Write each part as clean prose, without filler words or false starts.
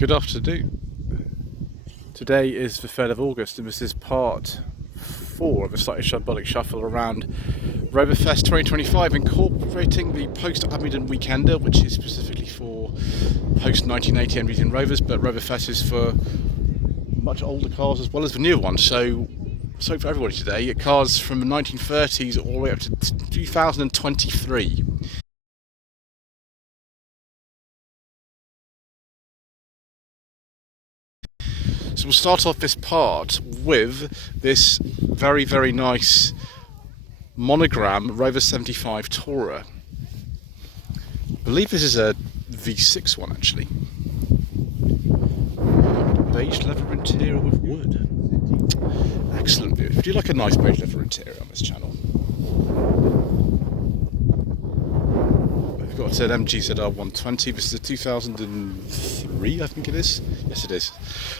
Good afternoon. Today is the 3rd of August and this is part 4 of a slightly shambolic shuffle around Roverfest 2025, incorporating the post-Abingdon weekender, which is specifically for post-1980 entries in Rovers, but Roverfest is for much older cars as well as the newer ones. So for everybody today, cars from the 1930s all the way up to 2023. So we'll start off this part with this very, very nice monogram Rover 75 Tourer. I believe this is a V6 one actually. Beige leather interior with wood. Excellent view. Would you like a nice beige leather interior on this channel? We've got an MGZR 120. This is a 2003, I think it is. Yes, it is.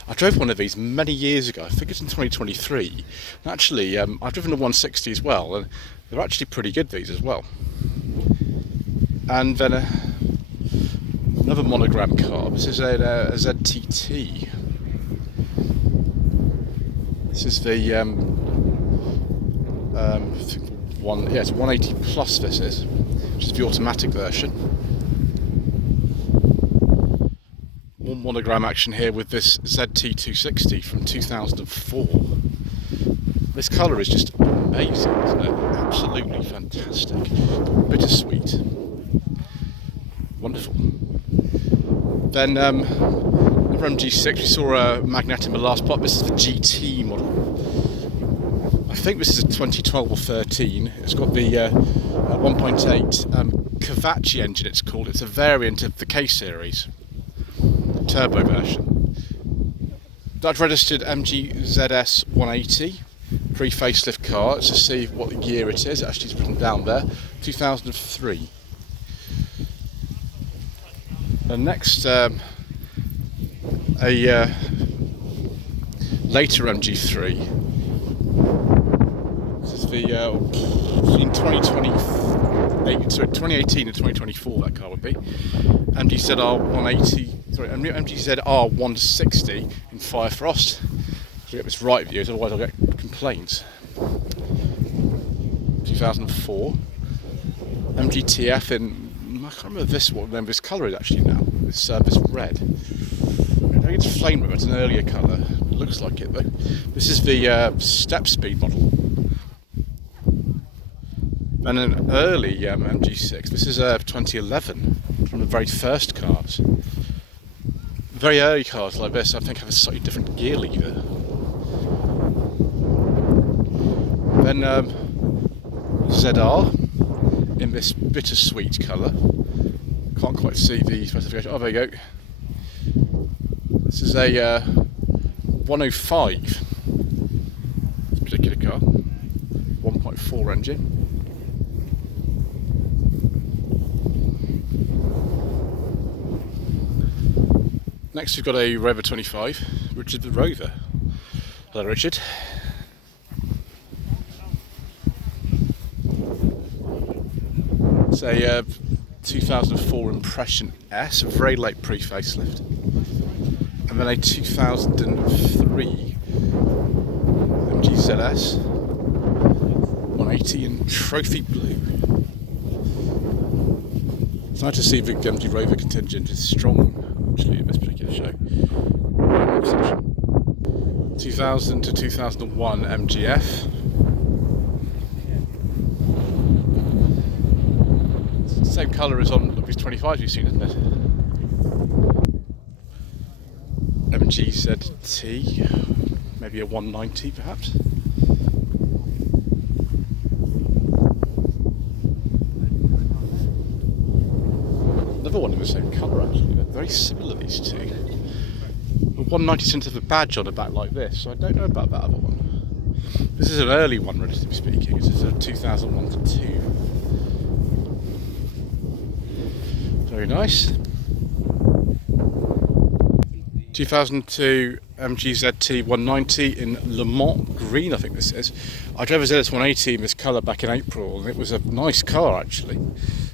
I drove one of these many years ago. I think it's in 2023. And actually, I've driven a 160 as well, and they're actually pretty good, these as well. And then another monogram car. This is a ZTT. This is the it's 180 plus. This is, which is the automatic version. More monogram action here with this ZT260 from 2004. This colour is just amazing, isn't it? Absolutely fantastic. Bittersweet. Wonderful. Then another MG6, we saw a Magnet in the last part. This is the GT model. I think this is a 2012 or 13. It's got the 1.8 Cavachi engine, it's called. It's a variant of the K series turbo version. Dutch registered MGZS 180 pre-facelift car. Let's just see what year it is. Actually, it's written down there, 2003. And next, a later MG3. This is the between 2018 and 2024. That car would be MGZR 180. Sorry, MGZR 160 in Fire Frost. So get this right views, otherwise I'll get complaints. 2004. MGTF in, I can't remember this what this colour is actually now. This red. I think it's flame red. It's an earlier colour. It looks like it though. This is the step speed model. And an early MG6. This is 2011, from the very first cars. Very early cars like this, I think, have a slightly different gear lever. Then ZR in this bittersweet colour. Can't quite see the specification. Oh, there you go. This is a 105. This particular car, 1.4 engine. Next we've got a Rover 25, Richard the Rover. Hello Richard. It's a 2004 Impression S, a very late pre-facelift. And then a 2003 MGZS 180 in trophy blue. It's nice to see the MG Rover contingent is strong. Actually, in this particular show. 2000 to 2001 MGF. Same colour as on these 25s you've seen, isn't it? MGZT, maybe a 190 perhaps. Another one in the same colour actually, they're very similar these two. The 190 seems to have a badge on the back like this, so I don't know about that other one. This is an early one, relatively speaking. This is a 2001 to 2. Very nice. 2002 MGZT 190 in Le Mans green, I think this is. I drove a ZS 180 in this colour back in April, and it was a nice car actually.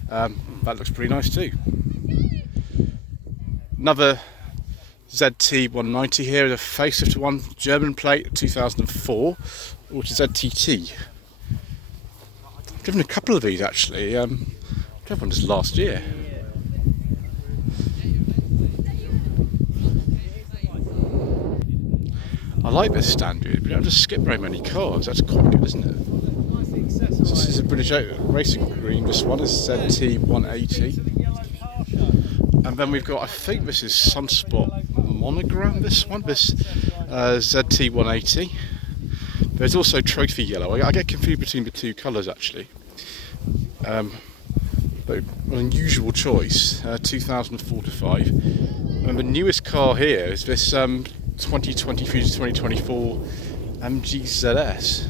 That looks pretty nice too. Another ZT190 here, the facelift one, German plate 2004, which is ZTT. I've driven a couple of these actually. I drove one just last year. I like this stand view, but you don't have to skip very many cars. That's quite good, isn't it? So this is a British racing green. This one is ZT180. And then we've got, I think this is Sunspot Monogram, this one, this ZT180. There's also Trophy Yellow. I get confused between the two colours actually. But an unusual choice, 2004 to 5. And the newest car here is this 2023 to 2024 MGZS.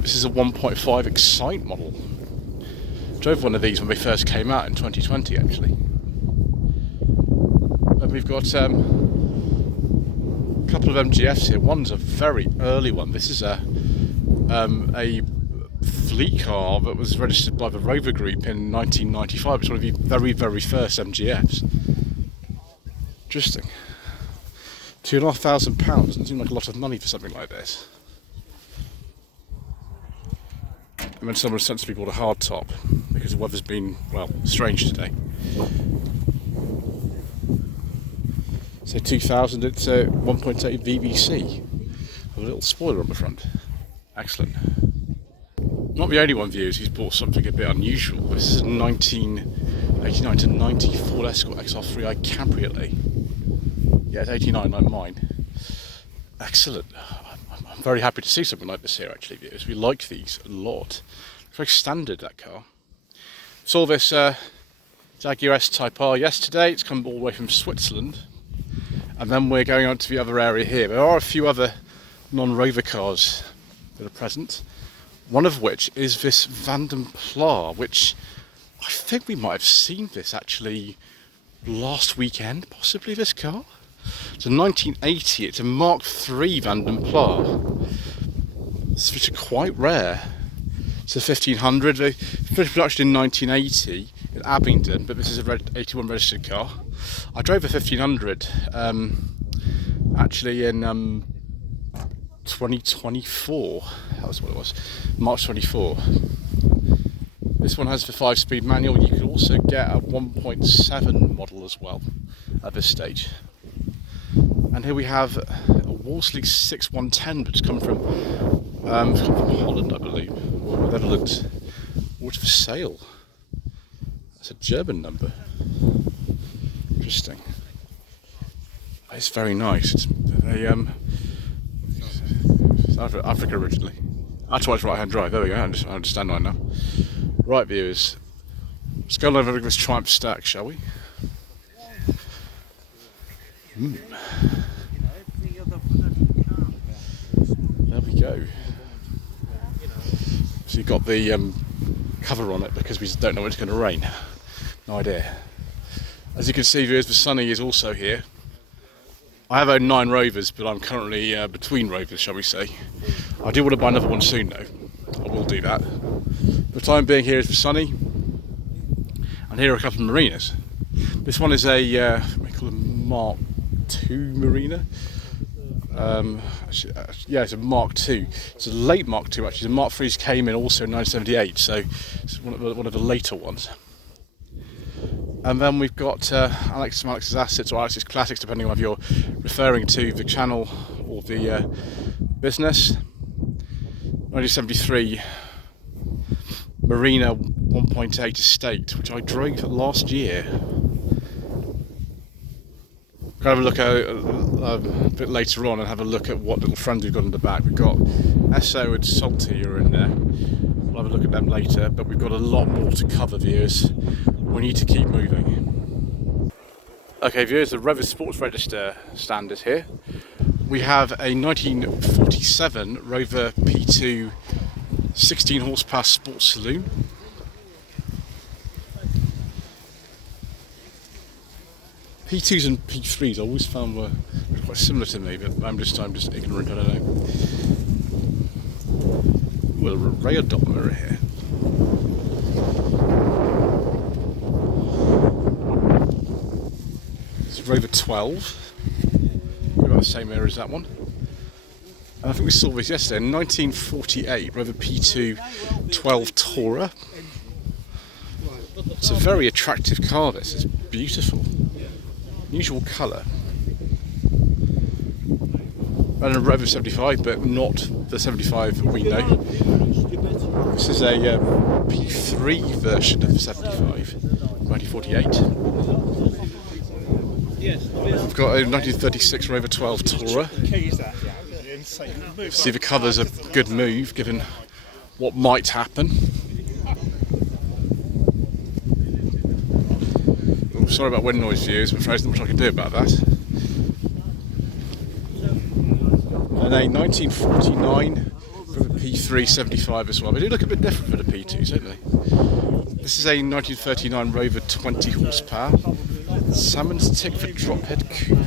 This is a 1.5 Excite model. I drove one of these when they first came out in 2020 actually. And we've got a couple of MGFs here. One's a very early one. This is a fleet car that was registered by the Rover Group in 1995. It's one of the very, very first MGFs. Interesting. £2,500 doesn't seem like a lot of money for something like this. And then someone sensibly bought a hard top because the weather's been, well, strange today. So 2000, it's a 1.8 VVC with a little spoiler on the front. Excellent. Not the only one, viewers, who's bought something a bit unusual. This is a 1989 to 90 Ford Escort XR3i Cabriolet. Yeah, it's 89 like mine. Excellent. I'm very happy to see something like this here actually, viewers. We like these a lot. It's very standard, that car. Saw this Jaguar S-Type R yesterday. It's come all the way from Switzerland. And then we're going on to the other area here. There are a few other non-Rover cars that are present. One of which is this Vanden Plas, which I think we might have seen this actually last weekend, possibly, this car. It's a 1980, it's a Mark III Vanden Plas, which are quite rare. It's a 1500, they finished production in 1980 in Abingdon, but this is a 81 registered car. I drove a 1500 actually in 2024, that was what it was, March 24. This one has the 5-speed manual. You can also get a 1.7 model as well at this stage. And here we have a Wolseley 6110, which come from Holland, I believe, or the Netherlands. What's for sale? That's a German number. Interesting. It's very nice. It's Africa originally. That's why it's right-hand drive. There we go. I understand right now. Right, viewers. Let's go over this Triumph stack, shall we? There we go. So you've got the cover on it because we don't know when it's going to rain. No idea. As you can see, viewers, the Sunny is also here. I have owned 9 Rovers, but I'm currently between Rovers, shall we say. I do want to buy another one soon, though. I will do that. For the time being, here is the Sunny, and here are a couple of Marinas. This one is a we call it Mark II Marina. Yeah, it's a Mark II. It's a late Mark II actually. The Mark III's came in also in 1978, so it's one of the later ones. And then we've got Alex's Assets, or Alex's Classics, depending on if you're referring to the channel or the business. 1973 Marina 1.8 Estate, which I drove last year. We'll have a look at a bit later on and have a look at what little friends we've got in the back. We've got Esso and Salty are in there. We'll have a look at them later, but we've got a lot more to cover, viewers. We need to keep moving. Okay, viewers, the Rover Sports Register stand is here. We have a 1947 Rover P2 16 horsepower sports saloon. P2s and P3s I always found were quite similar to me, but I'm just ignorant, I don't know. Well, a radar dot mirror here. It's Rover 12, about the same era as that one. And I think we saw this yesterday, 1948 Rover P2 12 Tourer. It's a very attractive car, this. It's beautiful. Unusual colour. And a Rover 75, but not the 75 that we know. This is a P3 version of the 75, 1948. We've got a 1936 Rover 12 Tourer. See, the cover's a good move given what might happen. Oh, sorry about wind noise views, I'm afraid there's not much I can do about that. And a 1949 for the P3 75 as well. They do look a bit different for the P2s, don't they? This is a 1939 Rover 20 horsepower. Salmon's tick for drophead coupe.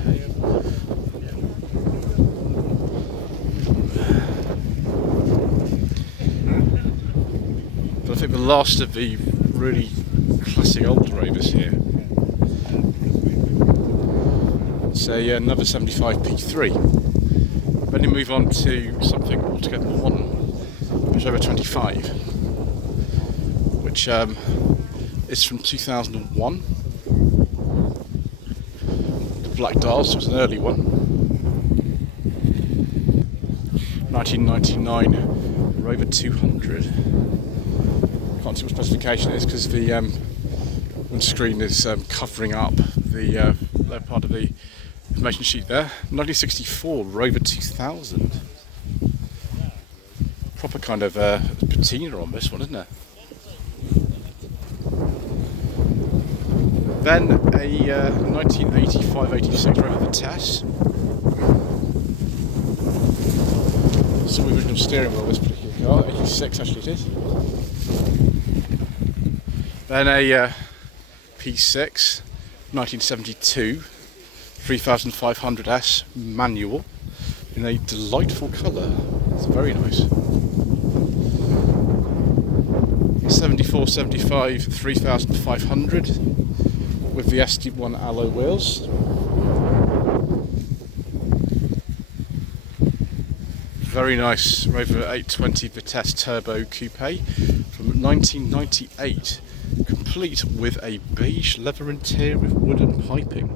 But I think the last of the really classic old Rovers here. It's another 75 P3. Then we move on to something altogether more modern, which is Rover 25, which is from 2001. The black dials, so it's an early one. 1999 Rover 200. Can't see what specification it is because the windscreen is covering up the lower part of the information sheet there. 1964 Rover 2000. Proper kind of patina on this one, isn't it? Then a 1985-86 Rover P6. It's the original steering wheel of this particular car. 86 actually it is. Then a P6, 1972. 3500S manual in a delightful colour. It's very nice. 74-75 3500 with the SD1 alloy wheels. Very nice Rover 820 Vitesse Turbo Coupe from 1998, complete with a beige leather interior with wooden piping.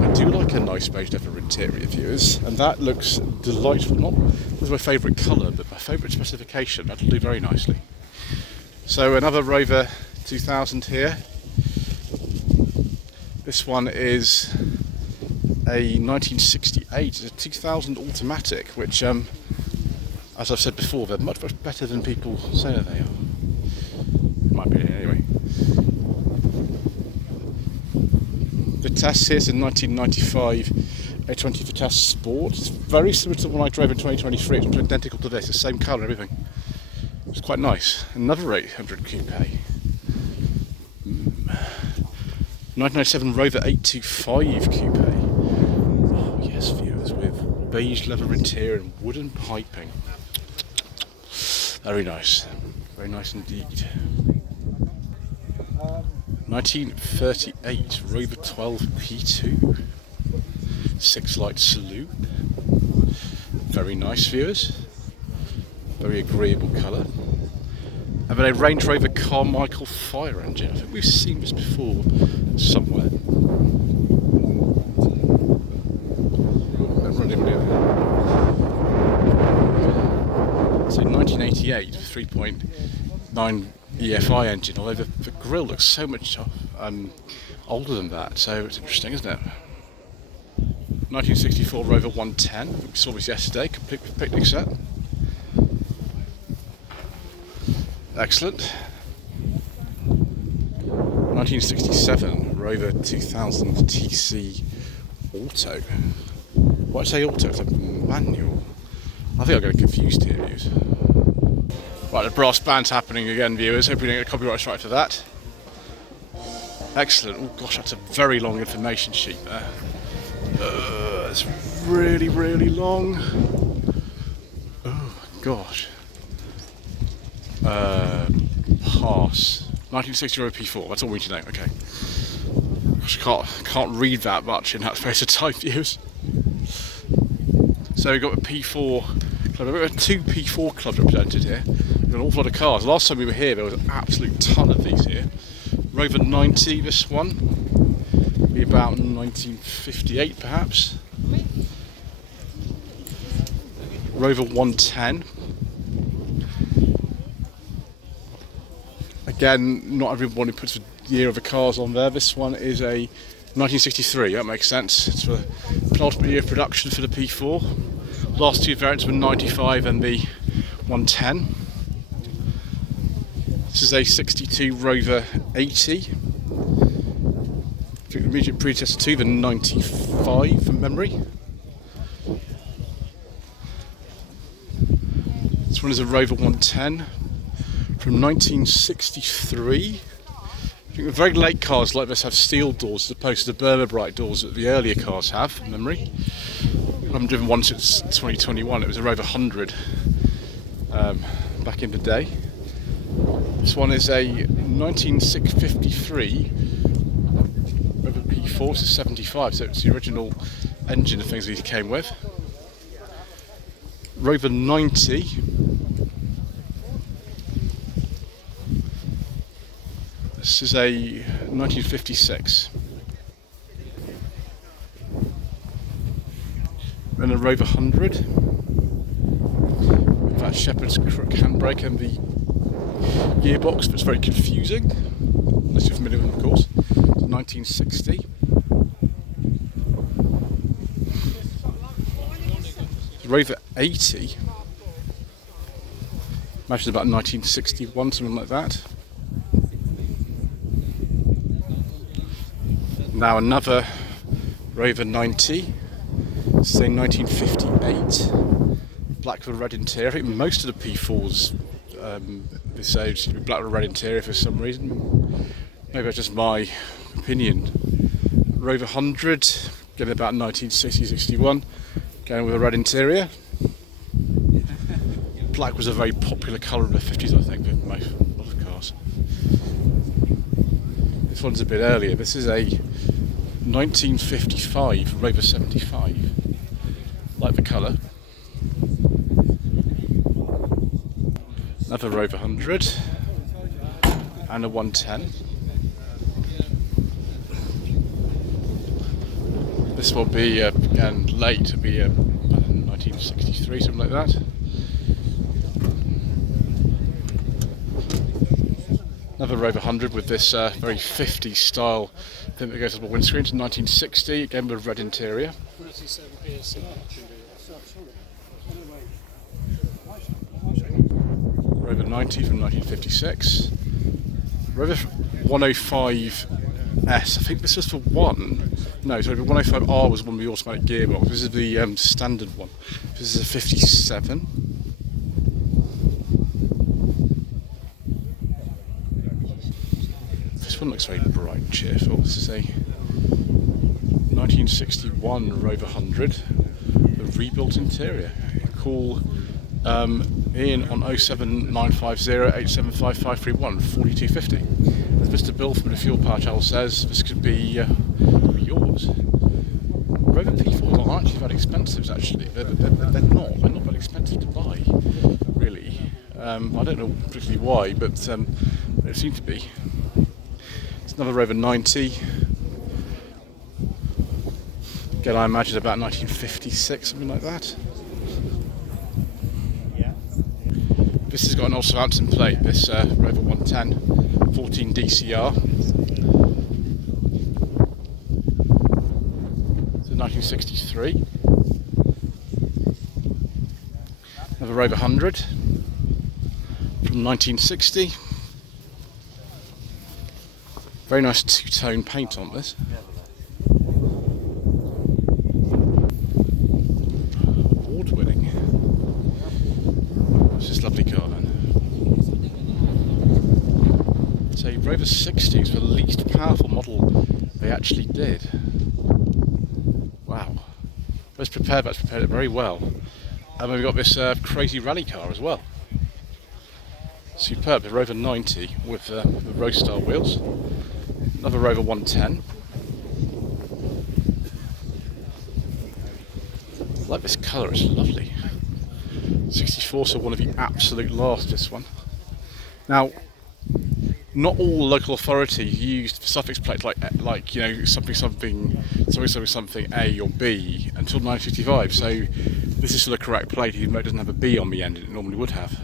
I do like a nice beige leather interior, viewers, and that looks delightful. Not with my favourite colour, but my favourite specification. That'll do very nicely. So another Rover 2000 here. This one is a 1968, it's a 2000 automatic, which, as I've said before, they're much better than people say that they are. In my opinion, anyway. Vitesse here is a 1995 A20 Vitesse Sport. It's very similar to the one I drove in 2023. It's identical to this, the same colour and everything. It's quite nice. Another 800 coupe. 1997 Rover 825 coupe. Oh yes, viewers, with beige leather interior and wooden piping. Very nice. Very nice indeed. 1938 Rover 12 P2 6-light saloon. Very nice, viewers. Very agreeable colour. And then a Range Rover Carmichael fire engine. I think we've seen this before somewhere. So 1988 3.9 EFI engine, although the grille looks so much older than that, so it's interesting, isn't it? 1964 Rover 110, we saw this yesterday, complete with picnic set. Excellent. 1967 Rover 2000 TC Auto. Why did I say auto? It's a manual. I think I'm getting confused here, viewers. Right, the brass band's happening again, viewers. Hope we don't get a copyright strike for that. Excellent. Oh gosh, that's a very long information sheet there. It's really, really long. Oh gosh. Pass. 1960 Rover P4. That's all we need to know. Okay. can't read that much in that space of time, viewers. So we've got a P4 club. We've got 2 P4 clubs represented here. We've got an awful lot of cars. Last time we were here, there was an absolute ton of these here. Rover 90, this one. Be about 1958 perhaps. Rover 110. Again, not everybody puts a year of the cars on there. This one is a 1963, that makes sense. It's the penultimate year of production for the P4. Last 2 variants were 95 and the 110. This is a 62 Rover 80. I think the immediate predecessor to the 95 from memory. This one is a Rover 110 from 1963. I think the very late cars like this have steel doors as opposed to the Burma Bright doors that the earlier cars have, from memory. I haven't driven one since 2021. It was a Rover 100 back in the day. This one is a 1953 Rover P4, it's a 75, so it's the original engine and things that he came with. Rover 90. This is a 1956. And a Rover 100. With that shepherd's crook handbrake and the gearbox, but it's very confusing. Unless you're familiar with them, of course. It's 1960. The Rover 80. Imagine about 1961, something like that. Now another Rover 90, say 1958, black with a red interior. I think most of the P4s this age seem to be black with a red interior for some reason. Maybe that's just my opinion. Rover 100, getting about 1960-61, going with a red interior. Black was a very popular colour in the 50s, I think, with most, a lot of cars. This one's a bit earlier. This is a 1955 Rover 75. Like the colour. Another Rover 100 and a 110. This will be again late, to be 1963, something like that. Another Rover 100 with this very 50s style thing that goes up the windscreen to 1960, again with a red interior. Rover 90 from 1956. Rover 105S, I think this is for one. No, sorry, the 105R was one with the automatic gearbox. This is the standard one. This is a 57. This one looks very bright and cheerful. This is a 1961 Rover 100, a rebuilt interior. Call Ian on 07950 875 531 4250. As Mr. Bill from the Fuel Power Channel says, this could be yours. Rover P4s aren't actually very expensive, actually. They're not very expensive to buy, really. I don't know particularly why, but they seem to be. It's another Rover 90. Again, I imagine about 1956, something like that. This has got an old Southampton plate, this Rover 110, 14 DCR. It's a 1963. Another Rover 100 from 1960. Very nice two-tone paint on this. Award-winning. It's this lovely car then. It's a Rover 60, it's the least powerful model they actually did. Wow. That's prepared it very well. And we've got this crazy rally car as well. Superb, the Rover 90 with the road style wheels. Another Rover 110. I like this colour, it's lovely. 64, so one of the absolute last, this one. Now, not all local authorities used suffix plates like you know, something A or B until 1955, so this is still the correct plate, even though it doesn't have a B on the end, it normally would have.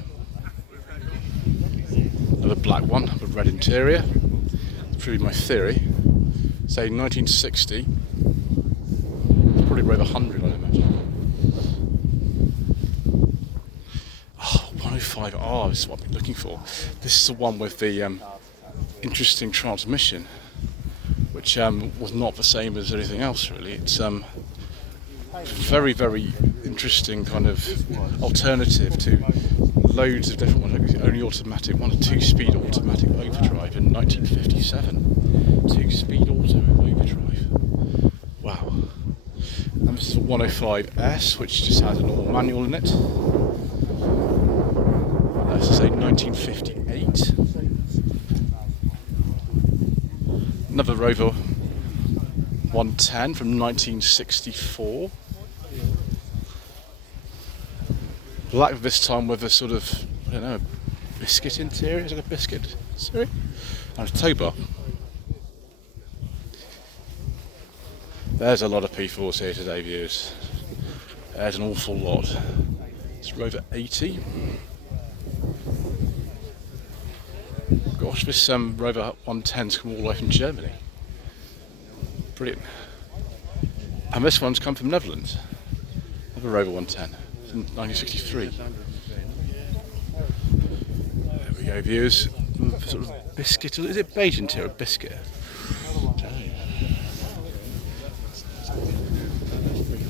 Another black one with red interior, proving my theory. Say 1960, probably Rover 100, I'd imagine. Oh, 105R, this is what I've been looking for. This is the one with the interesting transmission, which was not the same as anything else really. It's very, very interesting kind of alternative to loads of different ones. Only automatic, one, a 2-speed automatic overdrive in 1957. 2-speed auto overdrive. Wow. And this is a 105S, which just has a normal manual in it. Let's say 1958. Another Rover 110 from 1964. Black this time with a sort of, I don't know, biscuit interior. Is it a biscuit? Sorry? And a tow bar. There's a lot of P4s here today, viewers. There's an awful lot. It's Rover 80. Gosh, this Rover 110's come all the way from Germany. Brilliant. And this one's come from Netherlands. Another Rover 110 from 1963. There we go, viewers. Sort of biscuit, is it beige interior? Biscuit.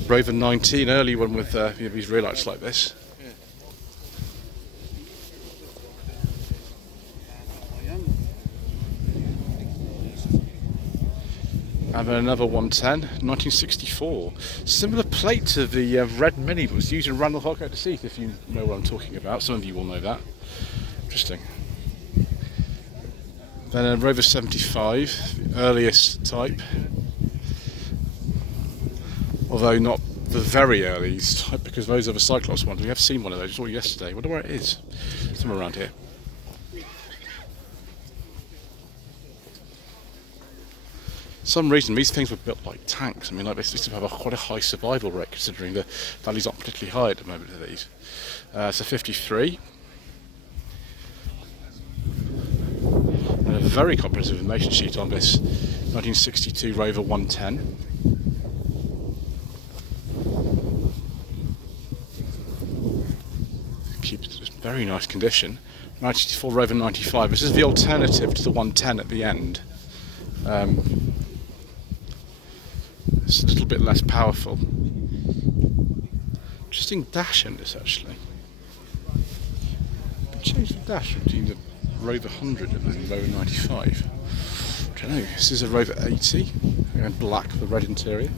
Rover 19, early one with these rear lights like this. And then another 110, 1964. Similar plate to the red Mini that was used in Randall Hog Out to Sea, if you know what I'm talking about. Some of you will know that. Interesting. Then a Rover 75, the earliest type. Although not the very earliest type, because those are the Cyclops ones. We have seen one of those, I saw it yesterday. I wonder where it is. Somewhere around here. Some reason these things were built like tanks. I mean, like they used to have quite a high survival rate, considering the values aren't particularly high at the moment of these. So 53. And a very comprehensive information sheet on this 1962 Rover 110. Keeps in very nice condition. 1964 Rover 95. This is the alternative to the 110 at the end. It's a little bit less powerful. Interesting dash in this actually. Change the dash between the Rover 100 and the Rover 95. I don't know. This is a Rover 80, again black with a red interior.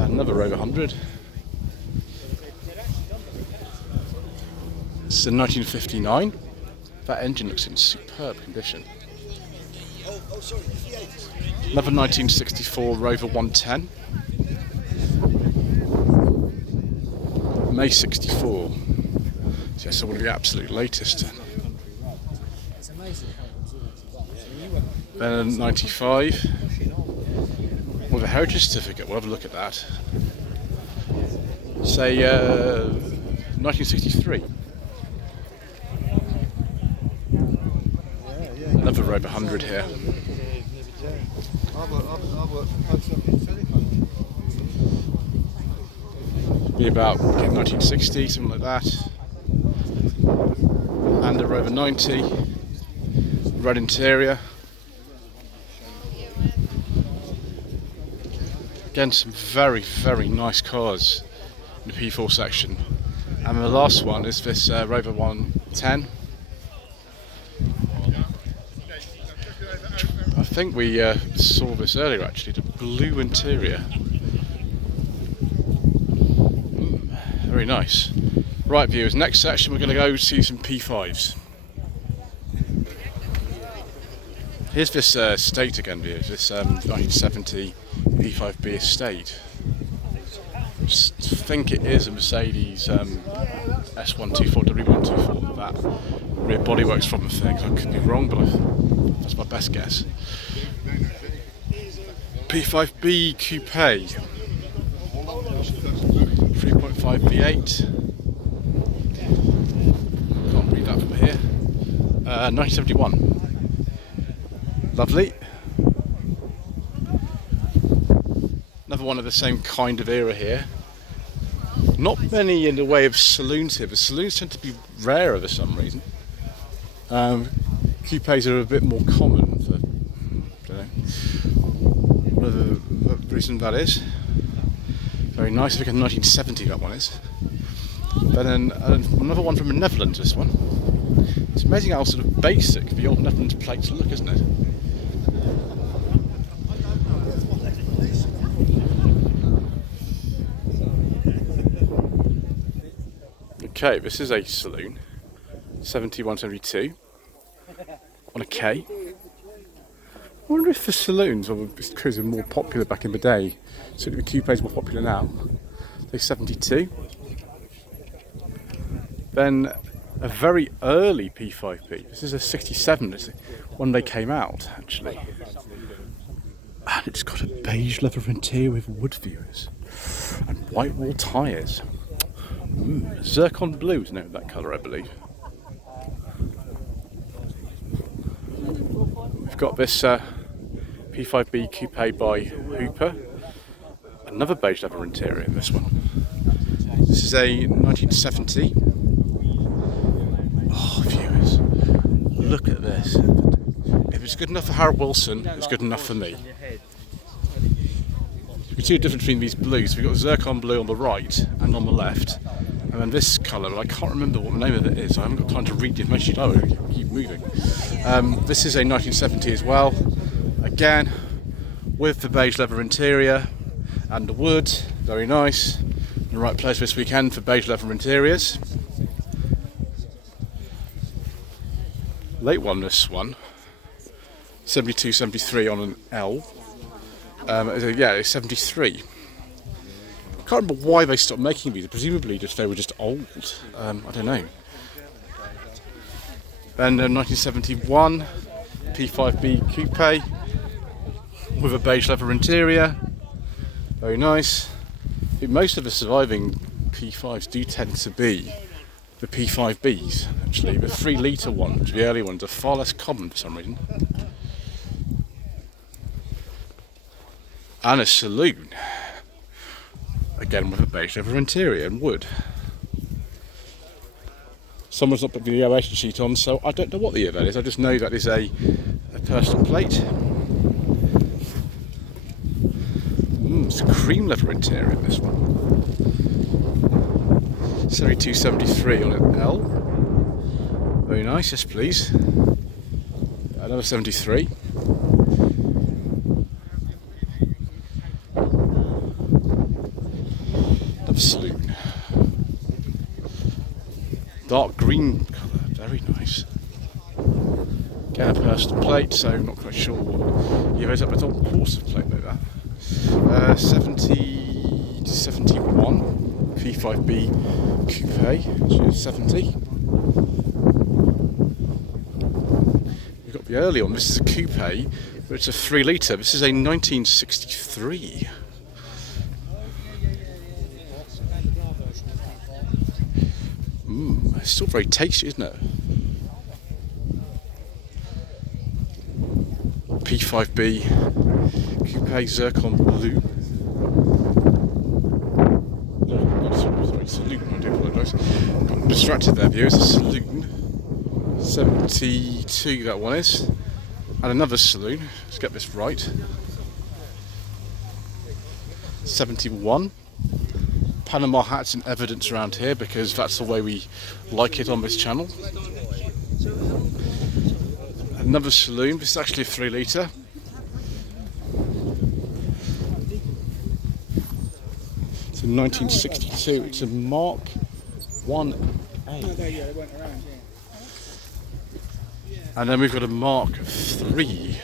And another Rover 100. This is a 1959. That engine looks in superb condition. Another 1964 Rover 110. May 64. So that's one of the absolute latest. Then a 95. With a heritage certificate, we'll have a look at that. Say 1963. Another Rover 100 here. Be about 1960, something like that. And a Rover 90, red interior. Again, some very, very nice cars in the P4 section. And the last one is this Rover 110. I think we saw this earlier actually, the blue interior. Very nice. Right viewers, next section we're going to go see some P5s. Here's this estate again, viewers. This 1970 P5B estate. I think it is a Mercedes S124, W124. That rear bodywork's from the thing. I could be wrong, but that's my best guess. P5B Coupe, 3.5 V8. Can't read that from here. 1971. Lovely. Another one of the same kind of era here. Not many in the way of saloons here, but saloons tend to be rarer for some reason. Coupes are a bit more common for, I don't know, whatever reason that is. Very nice. I think a 1970 that one is. Then another one from the Netherlands, this one. It's amazing how sort of basic the old Netherlands plates look, isn't it? Okay, this is a saloon, 71, 72, on a K. I wonder if the saloons or the cruisers were more popular back in the day. Certainly the Coupe is more popular now. They're 72. Then a very early P5P. This is a 67, it's when they came out actually. And it's got a beige leather interior with wood viewers and white wall tyres. Zircon blue is the name of that colour, I believe. We've got this P5B Coupe by Hooper. Another beige leather interior in this one. This is a 1970. Oh, viewers, look at this. If it's good enough for Harold Wilson, it's good enough for me. You can see the difference between these blues. We've got zircon blue on the right and on the left. And then this colour, I can't remember what the name of it is. I haven't got time to read the information. Oh, keep moving. This is a 1970 as well. Again, with the beige leather interior and the wood. Very nice. The right place this weekend for beige leather interiors. Late one, this one. 72, 73 on an L. Yeah, it's 73. I can't remember why they stopped making these. Presumably they were just old. I don't know. Then 1971 P5B Coupe with a beige leather interior. Very nice. I think most of the surviving P5s do tend to be the P5Bs, actually. The 3 litre ones, the early ones, are far less common for some reason. And a saloon. Again with a beige leather interior and wood. Someone's not put the aeration sheet on, so I don't know what the year that is. I just know that is a personal plate. It's a cream leather interior, this one. 72, 73 on an L. Very nice, yes please. Another 73. Another saloon. Dark green colour, very nice. Again, a personal plate, so I'm not quite sure what year it is up. It's on horse plate like that. 70 to 71 P5B Coupe, which is 70. We've got the early one. This is a coupe, but it's a 3 litre. This is a 1963. It's still very tasty, isn't it? P5B Coupe Zircon Blue. No, not sorry, saloon, I do apologise. Got distracted there, viewers. A saloon. 72 that one is. And another saloon. Let's get this right. 71. Panama hats in evidence around here because that's the way we like it on this channel. Another saloon. This is actually a 3 litre. It's a 1962. It's a Mark 1A. And then we've got a Mark P3,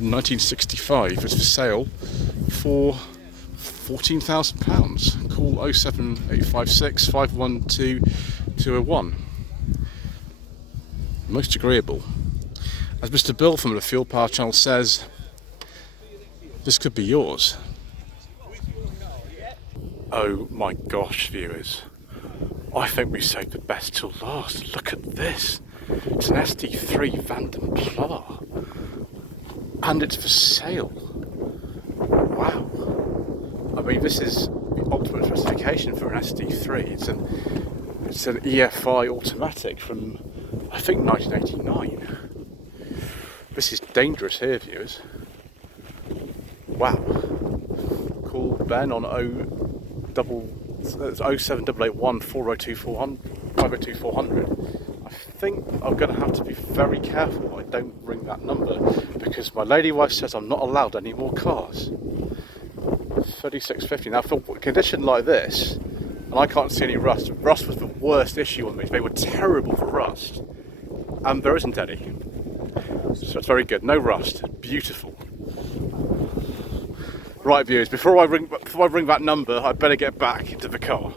1965. It's for sale for £14,000. Call 07856 512 201. Most agreeable. As Mr. Bill from the Fuel Power Channel says, this could be yours. Oh my gosh, viewers. I think we saved the best till last. Look at this. It's an SD3 Vanden Plas. And it's for sale. Wow. I mean, this is the ultimate specification for an SD3. It's an EFI automatic from, I think, 1989. This is dangerous here, viewers. Wow. Call Ben on 07881 402 400. I think I'm going to have to be very careful I don't ring that number, because my lady wife says I'm not allowed any more cars. 3650. Now, for a condition like this, and I can't see any rust. Rust was the worst issue on these. They were terrible for rust, and there isn't any. So it's very good. No rust. Beautiful. Right, viewers. Before I ring that number, I better get back into the car.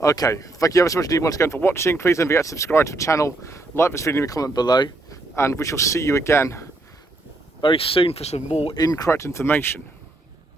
Okay. Thank you ever so much indeed once again for watching. Please don't forget to subscribe to the channel, like this video, and comment below, and we shall see you again very soon for some more incorrect information.